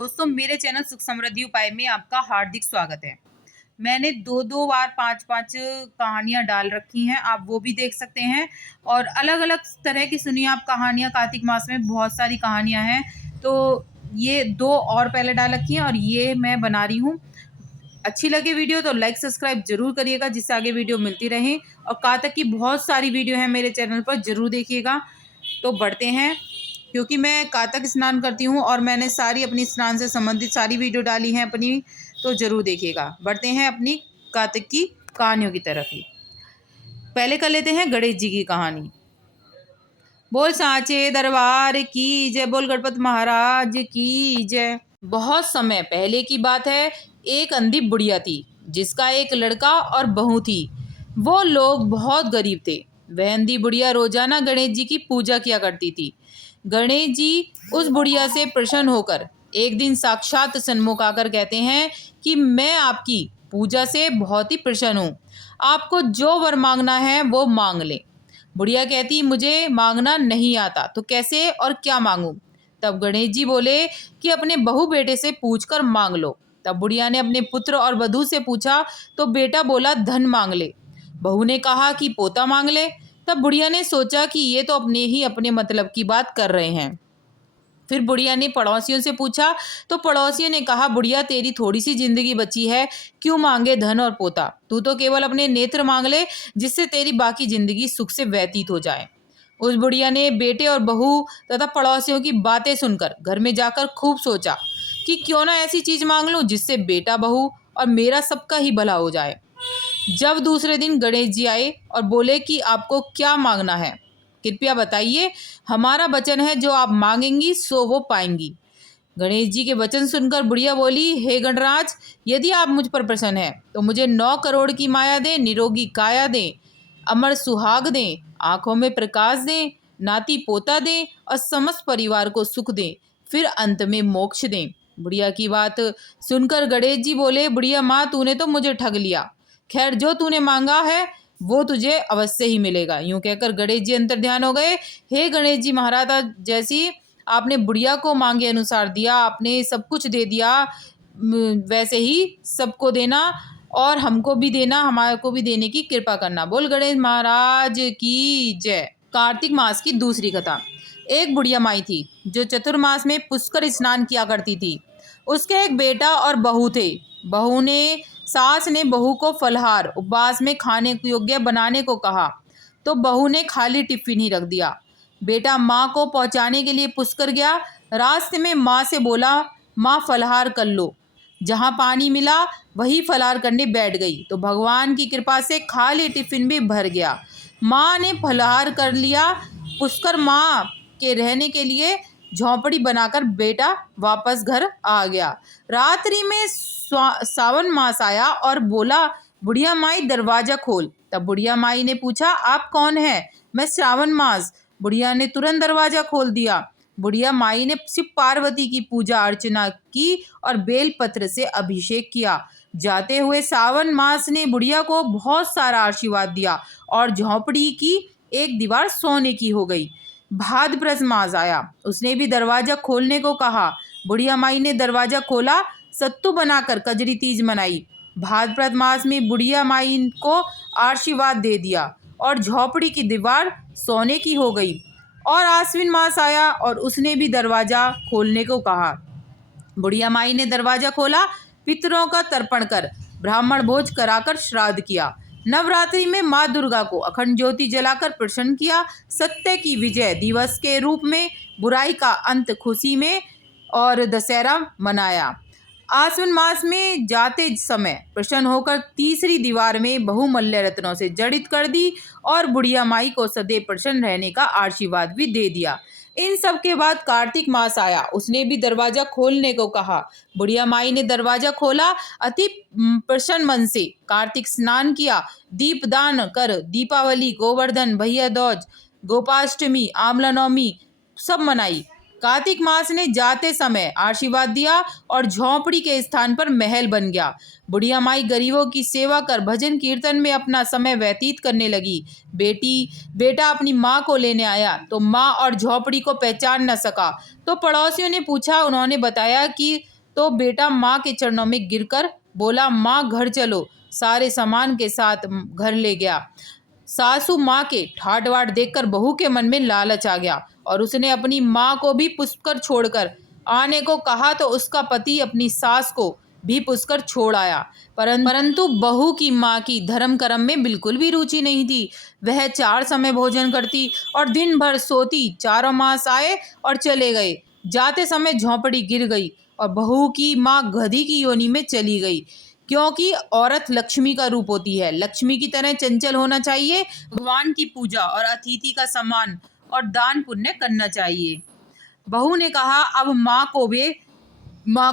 दोस्तों मेरे चैनल सुख समृद्धि उपाय में आपका हार्दिक स्वागत है। मैंने दो दो बार पांच पांच कहानियां डाल रखी हैं, आप वो भी देख सकते हैं। और अलग अलग तरह की सुनिए आप कहानियां। कार्तिक मास में बहुत सारी कहानियां हैं, तो ये दो और पहले डाल रखी हैं और ये मैं बना रही हूँ। अच्छी लगे वीडियो तो लाइक सब्सक्राइब जरूर करिएगा, जिससे आगे वीडियो मिलती रहे। और कार्तिक की बहुत सारी वीडियो है मेरे चैनल पर, जरूर देखिएगा। तो बढ़ते हैं, क्योंकि मैं कातक स्नान करती हूँ और मैंने सारी अपनी स्नान से संबंधित सारी वीडियो डाली हैं अपनी, तो जरूर देखिएगा। बढ़ते हैं अपनी कातक की कहानियों की तरफ ही। पहले कर लेते हैं गणेश जी की कहानी। बोल सांचे दरबार की जय, बोल गणपत महाराज की जय। बहुत समय पहले की बात है। एक अंधी बुढ़िया थी, जिसका एक लड़का और बहू थी। वो लोग बहुत गरीब थे। वह अंधी बुढ़िया रोजाना गणेश जी की पूजा किया करती थी। गणेश जी उस बुढ़िया से प्रसन्न होकर एक दिन साक्षात सन्मुख आकर कहते हैं कि मैं आपकी पूजा से बहुत ही प्रसन्न हूँ, आपको जो वर मांगना है वो मांग ले। बुढ़िया कहती मुझे मांगना नहीं आता, तो कैसे और क्या मांगूं? तब गणेश जी बोले कि अपने बहू बेटे से पूछकर मांग लो। तब बुढ़िया ने अपने पुत्र और वधू से पूछा, तो बेटा बोला धन मांग ले। बहू ने कहा कि पोता मांग ले। तब बुढ़िया ने सोचा कि ये तो अपने मतलब की बात कर रहे हैं। फिर बुढ़िया ने पड़ोसियों से पूछा, तो पड़ोसियों ने कहा बुढ़िया तेरी थोड़ी सी जिंदगी बची है, क्यों मांगे धन और पोता? तू तो केवल अपने नेत्र मांग ले, जिससे तेरी बाकी जिंदगी सुख से व्यतीत हो जाए। उस बुढ़िया ने बेटे और बहू तथा पड़ोसियों की बातें सुनकर घर में जाकर खूब सोचा कि क्यों ना ऐसी चीज मांग लूं जिससे बेटा बहू और मेरा सबका ही भला हो जाए। जब दूसरे दिन गणेश जी आए और बोले कि आपको क्या मांगना है, कृपया बताइए, हमारा वचन है जो आप मांगेंगी सो वो पाएंगी। गणेश जी के वचन सुनकर बुढ़िया बोली, हे गणराज, यदि आप मुझ पर प्रसन्न हैं तो मुझे 9 करोड़ की माया दें, निरोगी काया दें, अमर सुहाग दें, आंखों में प्रकाश दें, नाती पोता दें और समस्त परिवार को सुख दें, फिर अंत में मोक्ष दें। बुढ़िया की बात सुनकर गणेश जी बोले, बुढ़िया माँ, तूने तो मुझे ठग लिया। खैर, जो तूने मांगा है वो तुझे अवश्य ही मिलेगा। यूं कहकर गणेश जी अंतर ध्यान हो गए। हे गणेश जी महाराज, जैसी आपने बुढ़िया को मांगे अनुसार दिया, आपने सब कुछ दे दिया, वैसे ही सबको देना और हमको भी देना, हमारे को भी देने की कृपा करना। बोल गणेश महाराज की जय। कार्तिक मास की दूसरी कथा। एक बुढ़िया माई थी जो चतुर्मास में पुष्कर स्नान किया करती थी। उसके एक बेटा और बहू थे। सास ने बहू को फलहार उपवास में खाने योग्य बनाने को कहा, तो बहू ने खाली टिफिन ही रख दिया। बेटा माँ को पहुँचाने के लिए पुष्कर गया। रास्ते में माँ से बोला, माँ फलहार कर लो। जहाँ पानी मिला वही फलहार करने बैठ गई, तो भगवान की कृपा से खाली टिफिन भी भर गया। माँ ने फलहार कर लिया। पुष्कर माँ के रहने के लिए झोंपड़ी बनाकर बेटा वापस घर आ गया। रात्रि में सावन मास आया और बोला, बुढ़िया माई दरवाजा खोल। तब बुढ़िया माई ने पूछा, आप कौन है? मैं श्रावण मास। बुढ़िया ने तुरंत दरवाजा खोल दिया। बुढ़िया माई ने शिव पार्वती की पूजा अर्चना की और बेलपत्र से अभिषेक किया। जाते हुए सावन मास ने बुढ़िया को बहुत सारा आशीर्वाद दिया और झोंपड़ी की एक दीवार सोने की हो गई। भाद्रपद मास आया, उसने भी दरवाजा खोलने को कहा। बुढ़िया माई ने दरवाजा खोला, सत्तू बनाकर कजरी तीज मनाई। भाद्रपद मास में बुढ़िया माई को आशीर्वाद दे दिया और झोपड़ी की दीवार सोने की हो गई। और आश्विन मास आया और उसने भी दरवाजा खोलने को कहा। बुढ़िया माई ने दरवाजा खोला, पितरों का तर्पण कर ब्राह्मण भोज कराकर श्राद्ध किया। नवरात्रि में माँ दुर्गा को अखंड ज्योति जलाकर प्रसन्न किया। सत्य की विजय दिवस के रूप में बुराई का अंत खुशी में और दशहरा मनाया। आश्विन मास में जाते समय प्रसन्न होकर तीसरी दीवार में बहुमूल्य रत्नों से जड़ित कर दी और बुढ़िया माई को सदैव प्रसन्न रहने का आशीर्वाद भी दे दिया। इन सब के बाद कार्तिक मास आया, उसने भी दरवाजा खोलने को कहा। बुढ़िया माई ने दरवाजा खोला, अति प्रसन्न मन से कार्तिक स्नान किया, दीपदान कर दीपावली, गोवर्धन, भैया दूज, गोपाष्टमी, आमला नवमी सब मनाई। कार्तिक मास ने जाते समय आशीर्वाद दिया और झोंपड़ी के स्थान पर महल बन गया। बुढ़िया माई गरीबों की सेवा कर भजन कीर्तन में अपना समय व्यतीत करने लगी। बेटा अपनी माँ को लेने आया तो माँ और झोंपड़ी को पहचान न सका, तो पड़ोसियों ने पूछा। उन्होंने बताया कि तो बेटा माँ के चरणों में गिरकर बोला, माँ घर चलो। सारे सामान के साथ घर ले गया। सासू माँ के ठाट बाट देखकर बहू के मन में लालच आ गया और उसने अपनी माँ को भी पुष्कर छोड़कर आने को कहा, तो उसका पति अपनी सास को भी पुष्कर छोड़ आया। परंतु बहू की माँ की धर्म कर्म में बिल्कुल भी रुचि नहीं थी। वह 4 समय भोजन करती और दिन भर सोती। 4 मास आए और चले गए। जाते समय झोंपड़ी गिर गई और बहू की माँ गधी की योनि में चली गई, क्योंकि औरत लक्ष्मी का रूप होती है। लक्ष्मी की तरह चंचल होना चाहिए, भगवान की पूजा और अतिथि का सम्मान और दान पुण्य करना चाहिए। बहू ने कहा, अब माँ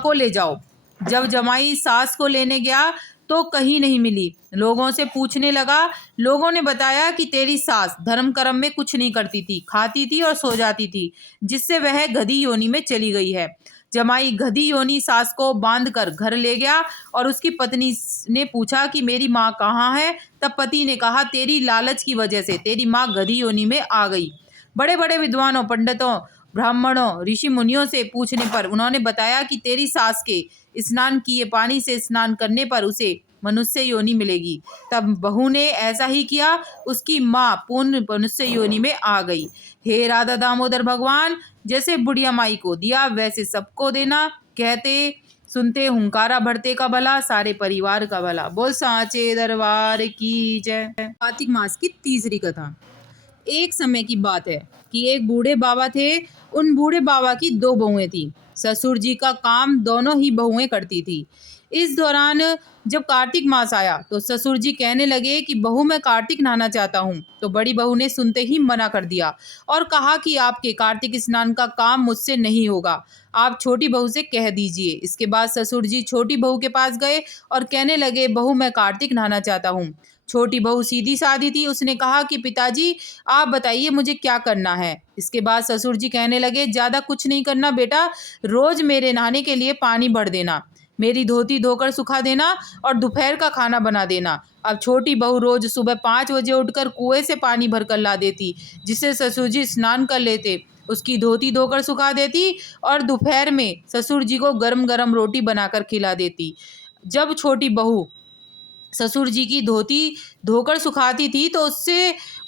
को ले जाओ। जब जमाई सास को लेने गया तो कहीं नहीं मिली। लोगों से पूछने लगा। लोगों ने बताया कि तेरी सास धर्म कर्म में कुछ नहीं करती थी, खाती थी और सो जाती थी, जिससे वह गधी योनि में चली गई है। जमाई गधी योनि सास को बांध कर घर ले गया और उसकी पत्नी ने पूछा कि मेरी माँ कहाँ है। तब पति ने कहा, तेरी लालच की वजह से तेरी माँ गधी योनि में आ गई। बड़े बड़े विद्वानों, पंडितों, ब्राह्मणों, ऋषि मुनियों से पूछने पर उन्होंने बताया कि तेरी सास के स्नान किए पानी से स्नान करने पर उसे मनुष्य योनि मिलेगी। तब बहू ने ऐसा ही किया। उसकी माँ पूर्ण मनुष्य योनि में आ गई। हे राधा दामोदर भगवान, जैसे बुढ़िया माई को दिया वैसे सबको देना। कहते सुनते हुंकारा भरते का भला, सारे परिवार का भला। बोल सांचे दरबार की जय। कार्तिक मास की तीसरी कथा। एक समय की बात है कि एक बूढ़े बाबा थे। उन बूढ़े बाबा की 2 बहुएं थीं। ससुर जी का काम दोनों ही बहुएं करती थी। इस दौरान जब कार्तिक मास आया तो ससुर जी कहने लगे कि बहू, मैं कार्तिक नहाना चाहता हूँ। तो बड़ी बहू ने सुनते ही मना कर दिया और कहा कि आपके कार्तिक स्नान का काम मुझसे नहीं होगा, आप छोटी बहू से कह दीजिए। इसके बाद ससुर जी छोटी बहू के पास गए और कहने लगे, बहू, मैं कार्तिक नहाना चाहता हूँ। छोटी बहू सीधी सादी थी। उसने कहा कि पिताजी, आप बताइए मुझे क्या करना है। इसके बाद ससुर जी कहने लगे, ज़्यादा कुछ नहीं करना बेटा, रोज मेरे नहाने के लिए पानी भर देना, मेरी धोती धोकर सुखा देना और दोपहर का खाना बना देना। अब छोटी बहू रोज सुबह 5 बजे उठकर कुएं से पानी भरकर ला देती, जिससे ससुर जी स्नान कर लेते, उसकी धोती धोकर सुखा देती और दोपहर में ससुर जी को गरम गरम रोटी बनाकर खिला देती। जब छोटी बहू ससुर जी की धोती धोकर सुखाती थी तो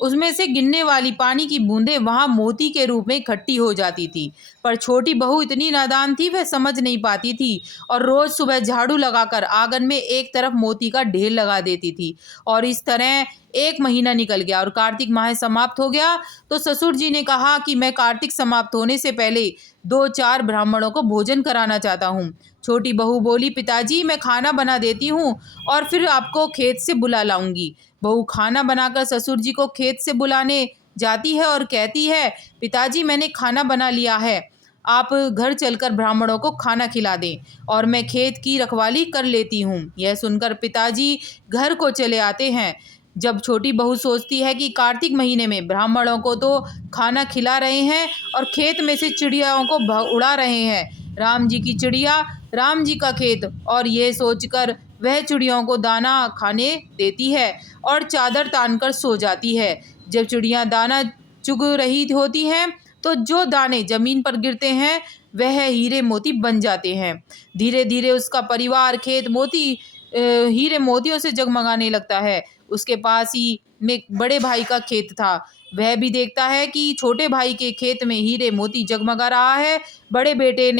उसमें से गिरने वाली पानी की बूंदें वहां मोती के रूप में इकट्ठी हो जाती थी। पर छोटी बहू इतनी नादान थी, वह समझ नहीं पाती थी और रोज सुबह झाड़ू लगाकर आंगन में एक तरफ मोती का ढेर लगा देती थी। और इस तरह 1 महीना निकल गया और कार्तिक माह समाप्त हो गया। तो ससुर जी ने कहा कि मैं कार्तिक समाप्त होने से पहले 2-4 ब्राह्मणों को भोजन कराना चाहता हूँ। छोटी बहू बोली, पिताजी, मैं खाना बना देती हूँ और फिर आपको खेत से बुला लाऊंगी। बहू खाना बनाकर ससुर जी को खेत से बुलाने जाती है और कहती है, पिताजी, मैंने खाना बना लिया है, आप घर चलकर ब्राह्मणों को खाना खिला दें और मैं खेत की रखवाली कर लेती हूँ। यह सुनकर पिताजी घर को चले आते हैं। जब छोटी बहू सोचती है कि कार्तिक महीने में ब्राह्मणों को तो खाना खिला रहे हैं और खेत में से चिड़ियाओं को उड़ा रहे हैं, राम जी की चिड़िया, राम जी का खेत, और ये सोचकर वह चिड़ियों को दाना खाने देती है और चादर तानकर सो जाती है। जब चिड़ियाँ दाना चुग रही होती हैं तो जो दाने जमीन पर गिरते हैं वह हीरे मोती बन जाते हैं। धीरे धीरे उसका परिवार खेत हीरे मोतियों से जगमगाने लगता है। उसके पास ही में बड़े भाई का खेत था। वह भी देखता है कि छोटे भाई के खेत में हीरे मोती जगमगा रहा है। बड़े बेटे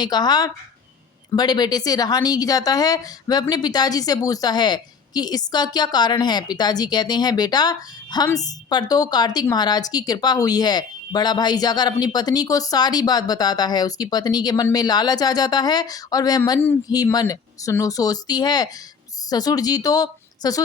से रहा नहीं जाता है। वह अपने पिताजी से पूछता है कि इसका क्या कारण है। पिताजी कहते हैं, बेटा, हम पर तो कार्तिक महाराज की कृपा हुई है। बड़ा भाई जाकर अपनी पत्नी को सारी बात बताता है। उसकी पत्नी के मन में लालच आ जाता है और वह मन ही मन सोचती है, ससुर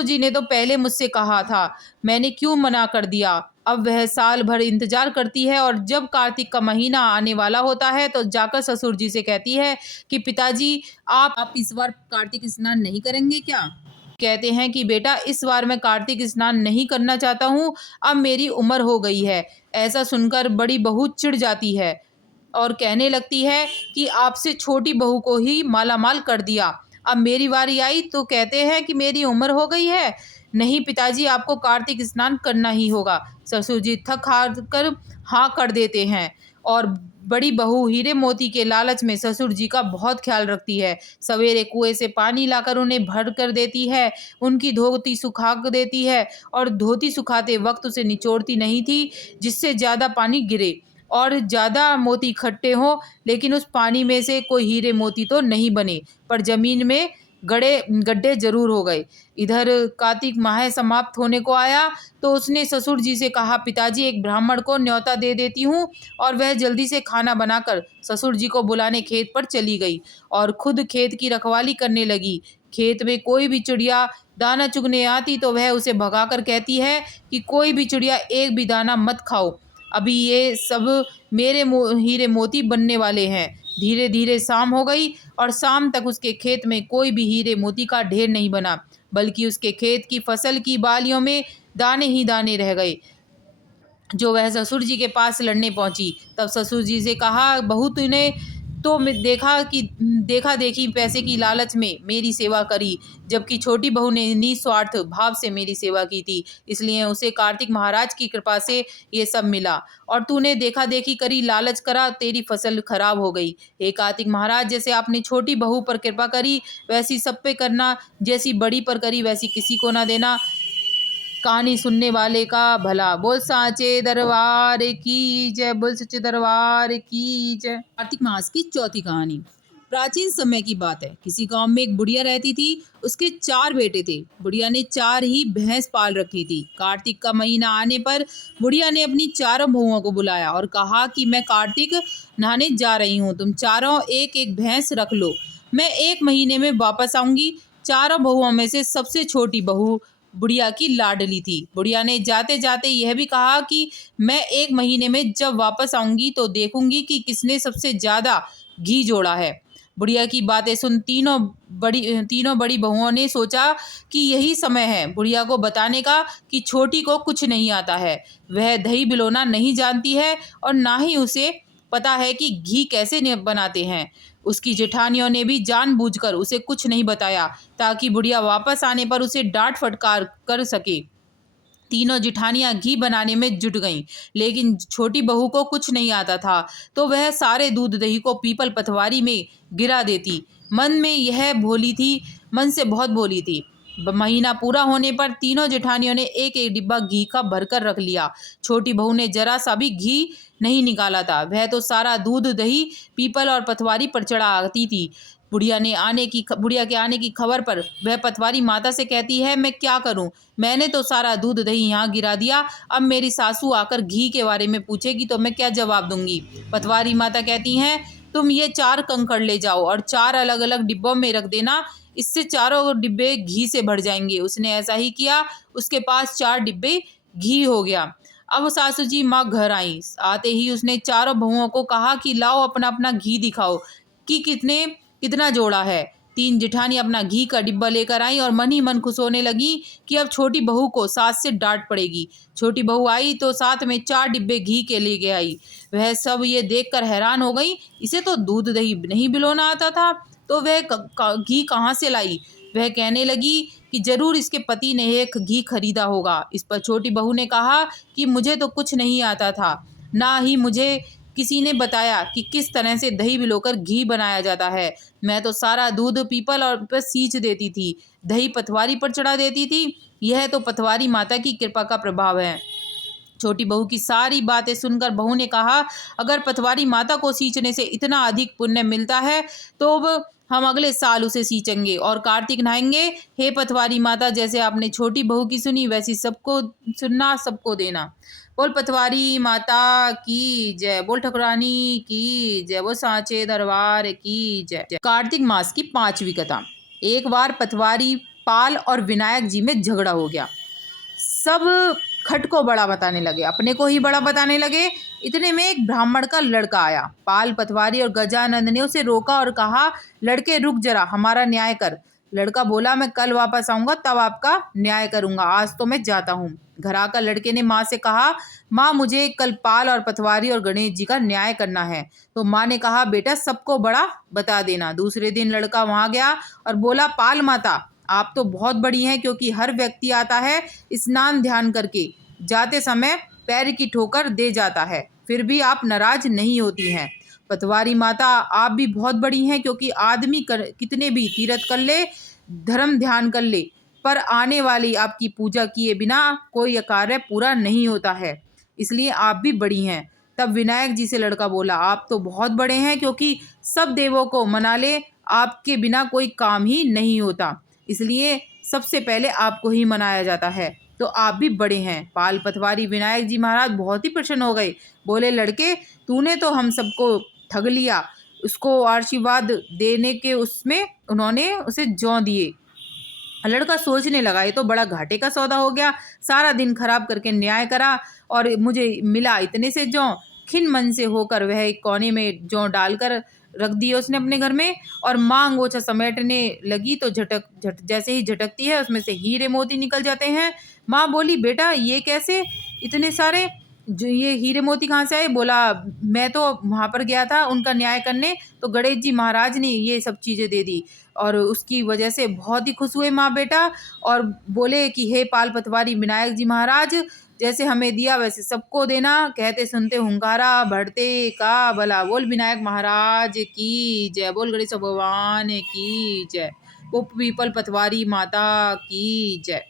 जी ने तो पहले मुझसे कहा था, मैंने क्यों मना कर दिया। अब वह साल भर इंतजार करती है और जब कार्तिक का महीना आने वाला होता है तो जाकर ससुर जी से कहती है कि पिताजी, आप इस बार कार्तिक स्नान नहीं करेंगे क्या। कहते हैं कि बेटा, इस बार मैं कार्तिक स्नान नहीं करना चाहता हूँ, अब मेरी उम्र हो गई है। ऐसा सुनकर बड़ी बहू चिढ़ जाती है और कहने लगती है कि आपसे छोटी बहू को ही मालामाल कर दिया, अब मेरी बारी आई तो कहते हैं कि मेरी उम्र हो गई है। नहीं पिताजी, आपको कार्तिक स्नान करना ही होगा। ससुर जी थक हार कर हाँ कर देते हैं और बड़ी बहू हीरे मोती के लालच में ससुर जी का बहुत ख्याल रखती है। सवेरे कुएं से पानी लाकर उन्हें भर कर देती है, उनकी धोती सुखा देती है और धोती सुखाते वक्त उसे निचोड़ती नहीं थी जिससे ज़्यादा पानी गिरे और ज़्यादा मोती इकट्ठे हों, लेकिन उस पानी में से कोई हीरे मोती तो नहीं बने, पर ज़मीन में गड्ढे जरूर हो गए। इधर कार्तिक माह समाप्त होने को आया तो उसने ससुर जी से कहा, पिताजी एक ब्राह्मण को न्योता दे देती हूँ। और वह जल्दी से खाना बनाकर ससुर जी को बुलाने खेत पर चली गई और खुद खेत की रखवाली करने लगी। खेत में कोई भी चिड़िया दाना चुगने आती तो वह उसे भगाकर कहती है कि कोई भी चिड़िया एक भी दाना मत खाओ, अभी ये सब मेरे हीरे मोती बनने वाले हैं। धीरे धीरे शाम हो गई और शाम तक उसके खेत में कोई भी हीरे मोती का ढेर नहीं बना, बल्कि उसके खेत की फसल की बालियों में दाने ही दाने रह गए। जो वह ससुर जी के पास लड़ने पहुंची, तब ससुर जी से कहा, बहू तूने तो देखा देखी पैसे की लालच में मेरी सेवा करी, जबकि छोटी बहू ने निस्वार्थ भाव से मेरी सेवा की थी, इसलिए उसे कार्तिक महाराज की कृपा से ये सब मिला। और तूने देखा देखी करी, लालच करा, तेरी फसल खराब हो गई। हे कार्तिक महाराज, जैसे आपने छोटी बहू पर कृपा करी वैसी सब पे करना, जैसी बड़ी पर करी वैसी किसी को ना देना। कहानी सुनने वाले का भला। बोल साचे दरबार की जय, बोल सच्चे दरबार की जय। कार्तिक मास की चौथी कहानी। प्राचीन समय की बात है, किसी गांव में एक बुढ़िया रहती थी। उसके 4 बेटे थे। बुढ़िया ने 4 ही भैंस पाल रखी थी। कार्तिक का महीना आने पर बुढ़िया ने अपनी चारों बहुओं को बुलाया और कहा कि मैं कार्तिक नहाने जा रही हूँ, तुम चारों एक एक भैंस रख लो, मैं 1 महीने में वापस आऊंगी। चारों बहुओं में से सबसे छोटी बहू बुढ़िया की लाडली थी। बुढ़िया ने जाते जाते यह भी कहा कि मैं 1 महीने में जब वापस आऊंगी तो देखूंगी कि किसने सबसे ज्यादा घी जोड़ा है। बुढ़िया की बातें सुन तीनों बड़ी बहुओं ने सोचा कि यही समय है बुढ़िया को बताने का कि छोटी को कुछ नहीं आता है, वह दही बिलोना नहीं जानती है और ना ही उसे पता है कि घी कैसे बनाते हैं। उसकी जेठानियों ने भी जानबूझकर उसे कुछ नहीं बताया ताकि बुढ़िया वापस आने पर उसे डांट फटकार कर सके। तीनों जेठानियां घी बनाने में जुट गईं, लेकिन छोटी बहू को कुछ नहीं आता था तो वह सारे दूध दही को पीपल पतवारी में गिरा देती। मन से बहुत भोली थी। महीना पूरा होने पर तीनों जेठानियों ने एक एक डिब्बा घी का भरकर रख लिया। छोटी बहू ने जरा सा भी घी नहीं निकाला था, वह तो सारा दूध दही पीपल और पतवारी पर चढ़ा आती थी। बुढ़िया के आने की खबर पर वह पतवारी माता से कहती है, मैं क्या करूं, मैंने तो सारा दूध दही यहाँ गिरा दिया, अब मेरी सासू आकर घी के बारे में पूछेगी तो मैं क्या जवाब दूंगी। पतवारी माता कहती हैं, तुम ये 4 कंकड़ ले जाओ और 4 अलग अलग डिब्बों में रख देना, इससे चारों डिब्बे घी से भर जाएंगे। उसने ऐसा ही किया, उसके पास 4 डिब्बे घी हो गया। अब सासू जी माँ घर आई। आते ही उसने चारों बहुओं को कहा कि लाओ अपना अपना घी दिखाओ कि कितना जोड़ा है। 3 जेठानी अपना घी का डिब्बा लेकर आई और मन ही मन खुश होने लगी कि अब छोटी बहू को सास से डांट पड़ेगी। छोटी बहू आई तो साथ में 4 डिब्बे घी के लेके आई। वह सब ये देखकर हैरान हो गई, इसे तो दूध दही नहीं बिलोना आता था तो वह घी कहाँ से लाई। वह कहने लगी कि जरूर इसके पति ने एक घी खरीदा होगा। इस पर छोटी बहू ने कहा कि मुझे तो कुछ नहीं आता था, ना ही मुझे किसी ने बताया कि किस तरह से दही बिलोकर घी बनाया जाता है। मैं तो सारा दूध पीपल और पर सींच देती थी, दही पतवारी पर चढ़ा देती थी। यह तो पतवारी माता की कृपा का प्रभाव है। छोटी बहू की सारी बातें सुनकर बहू ने कहा, अगर पतवारी माता को सींचने से इतना अधिक पुण्य मिलता है तो अब हम अगले साल उसे सींचेंगे और कार्तिक नहाएंगे। हे पतवारी माता, जैसे आपने छोटी बहू की सुनी वैसी सबको सुनना, सबको देना। बोल पतवारी माता की जय, बोल ठकुरानी की जय, बोल सांचे दरबार की जय। कार्तिक मास की 5वीं कथा। एक बार पतवारी पाल और विनायक जी में झगड़ा हो गया। सब खट को बड़ा बताने लगे, अपने को ही बड़ा बताने लगे। इतने में एक ब्राह्मण का लड़का आया। पाल, पतवारी और गजानंद ने उसे रोका और कहा, लड़के रुक जरा, हमारा न्याय कर। लड़का बोला, मैं कल वापस आऊंगा तब आपका न्याय करूंगा, आज तो मैं जाता हूँ। घर आकर लड़के ने माँ से कहा, माँ मुझे कल पाल और पटवारी और गणेश जी का न्याय करना है। तो माँ ने कहा, बेटा सबको बड़ा बता देना। दूसरे दिन लड़का वहां गया और बोला, पाल माता आप तो बहुत बड़ी हैं, क्योंकि हर व्यक्ति आता है स्नान ध्यान करके, जाते समय पैर की ठोकर दे जाता है, फिर भी आप नाराज नहीं होती हैं। पटवारी माता आप भी बहुत बड़ी हैं, क्योंकि आदमी कितने भी तीर्थ कर ले, धर्म ध्यान कर ले, पर आने वाली आपकी पूजा किए बिना कोई कार्य पूरा नहीं होता है, इसलिए आप भी बड़ी हैं। तब विनायक जी से लड़का बोला, आप तो बहुत बड़े हैं, क्योंकि सब देवों को मना ले, आपके बिना कोई काम ही नहीं होता, इसलिए सबसे पहले आपको ही मनाया जाता है, तो आप भी बड़े हैं। पाल पटवारी विनायक जी महाराज बहुत ही प्रसन्न हो गए। बोले, लड़के तूने तो हम सबको ठग लिया। उसको आशीर्वाद देने के उसमें उन्होंने उसे जौ दिए। लड़का सोचने लगा, ये तो बड़ा घाटे का सौदा हो गया, सारा दिन खराब करके न्याय करा और मुझे मिला इतने से जौ। खिन्न मन से होकर वह एक कोने में जौ डालकर रख दिए उसने अपने घर में, और माँ अंगोछा समेटने लगी तो जैसे ही झटकती है उसमें से हीरे मोती निकल जाते हैं। माँ बोली, बेटा ये कैसे, इतने सारे जो ये हीरे मोती कहाँ से आए? बोला, मैं तो वहां पर गया था उनका न्याय करने, तो गणेश जी महाराज ने ये सब चीजें दे दी, और उसकी वजह से बहुत ही खुश हुए माँ बेटा, और बोले कि हे पाल पटवारी विनायक जी महाराज, जैसे हमें दिया वैसे सबको देना। कहते सुनते हुंकारा भरते का भला। बोल विनायक महाराज की जय, बोल गणेश भगवान की जय, पीपल पटवारी माता की जय।